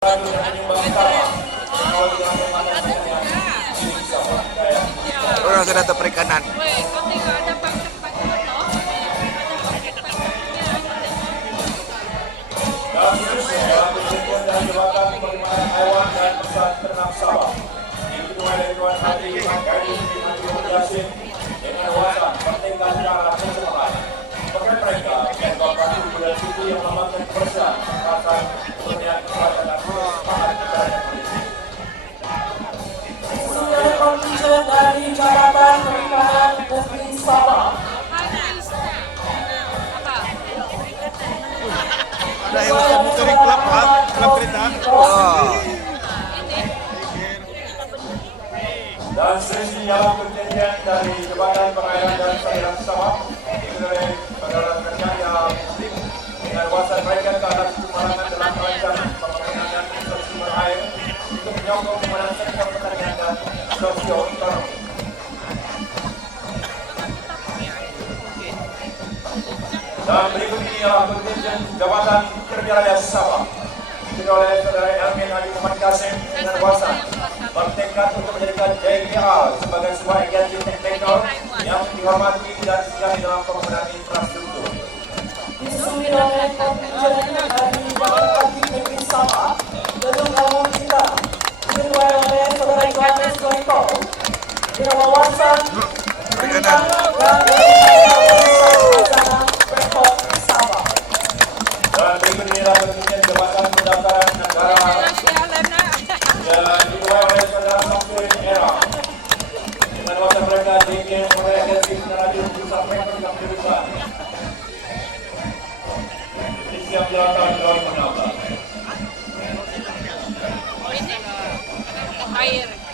Orang sudah ada perikanan. Dan seterusnya dalam penelitian dan jembatan penerimaan hewan dan pesan ternak Sabah diketuai dari Tuan Menteri Kadi Muhammad Yassin dengan wawasan pentingkan cara pencemaran. Bagi mereka yang berpatu pada suku yang melakukan kebersihan, kesehatan, kebersihan, kesehatan dan semangat kebersihan politik. Sesuai komitmen dari Jabatan Penerimaan Negeri Sabah. Ada hewan motoring klub, klub kereta. Dan seterusnya dalam perjanjian dari Jabatan Pengairan dan Saluran Sabah diketuai Saudara Kerjaya Muslim dengan wawasan mereka terhadap kemalangan dalam perancangan pembangunan dan sumber air untuk menyokong pembangunan sektor pertanian dan sosio-ekonomi. Dan berikut ini adalah kontinjen Jabatan Kerja Sabah diketuai oleh Saudara Elmin Haji Muhammad Kasim dengan wawasan bertekad untuk menjadikan JPA sebagai sebuah agensi teknikal yang dihormati dan siap dalam pembangunan infrastruktur. Disusul oleh komitmen dari Jabatan Negeri Sabah, Gedung Alam Kita, diketuai oleh Saudara Johannes Goito dengan wawasan Perikanan. Pemkot Sabah. Dan berikut ini adalah kontinjen Jabatan Pendaftaran Negara yang diketuai oleh Saudara Samsudin Era dengan wawasan mereka diizinkan oleh agensi penerajuk pusat peringkat jurusan. Siap jalankan dalam menata. Air.